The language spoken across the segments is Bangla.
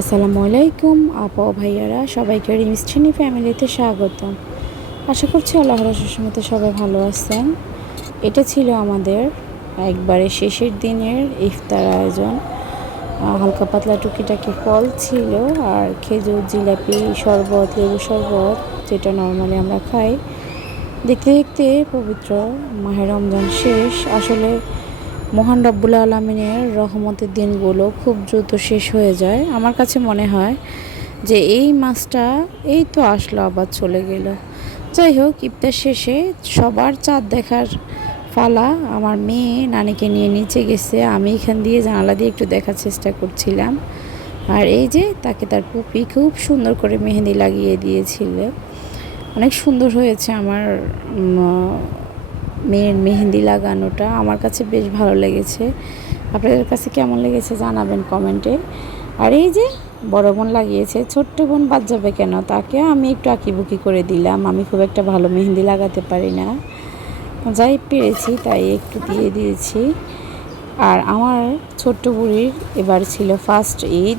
আসসালামু আলাইকুম আপু ভাইয়ারা, সবাইকে রিমিস্ট্রিনি ফ্যামিলিতে স্বাগতম। আশা করছি আল্লাহর রহমতে সবাই ভালো আছেন। এটা ছিল আমাদের একবারে শেষের দিনের ইফতার আয়োজন। হালকা পাতলা টুকিটাকি ফল ছিল, আর খেজুর, জিলাপি, শরবত, লেবু শরবত, যেটা নর্মালি আমরা খাই। দেখতে দেখতে পবিত্র মাহে রমজান শেষ। আসলে মহান রব্বুল আলমিনের রহমতের দিনগুলো খুব দ্রুত শেষ হয়ে যায়। আমার কাছে মনে হয় যে এই মাসটা এই তো আসলো, আবার চলে গেল। যাই হোক, ইফতার শেষে সবার চাঁদ দেখার ফালা। আমার মেয়ে নানিকে নিয়ে নিচে গেছে, আমি এখান দিয়ে জানালা দিয়ে একটু দেখার চেষ্টা করছিলাম। আর এই যে তাকে তার পুপি খুব সুন্দর করে মেহেন্দি লাগিয়ে দিয়েছিল। অনেক সুন্দর হয়েছে আমার মেয়ের মেহেন্দি লাগানোটা, আমার কাছে বেশ ভালো লেগেছে। আপনাদের কাছে কেমন লেগেছে জানাবেন কমেন্টে। আর এই যে বড় বোন লাগিয়েছে, ছোট্ট বোন বাদ যাবে কেন, তাকে আমি একটু আঁকিবুকি করে দিলাম। আমি খুব একটা ভালো মেহেন্দি লাগাতে পারি না, যাই পেরেছি তাই একটু দিয়ে দিয়েছি। আর আমার ছোট্ট বুড়ির এবার ছিল ফার্স্ট ঈদ।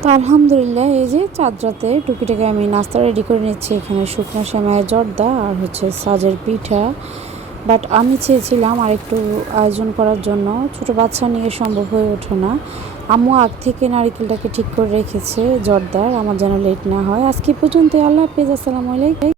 তো আলহামদুলিল্লাহ, এই যে চাঁদ রাতে টুকিটাকে আমি নাস্তা রেডি করে নিচ্ছি। এখানে শুকনো সেমাই, জর্দা আর হচ্ছে সাজের পিঠা। বাট আমি চেয়েছিলাম আর একটু আয়োজন করার জন্য, ছোটো বাচ্চা নিয়ে সম্ভব হয়ে ওঠে না। আম্মু আগ থেকে নারিকেলটাকে ঠিক করে রেখেছে জর্দার, আমার যেন লেট না হয়। আজকে পর্যন্ত, আল্লাহ হাফেজ, আসসালামু আলাইকুম।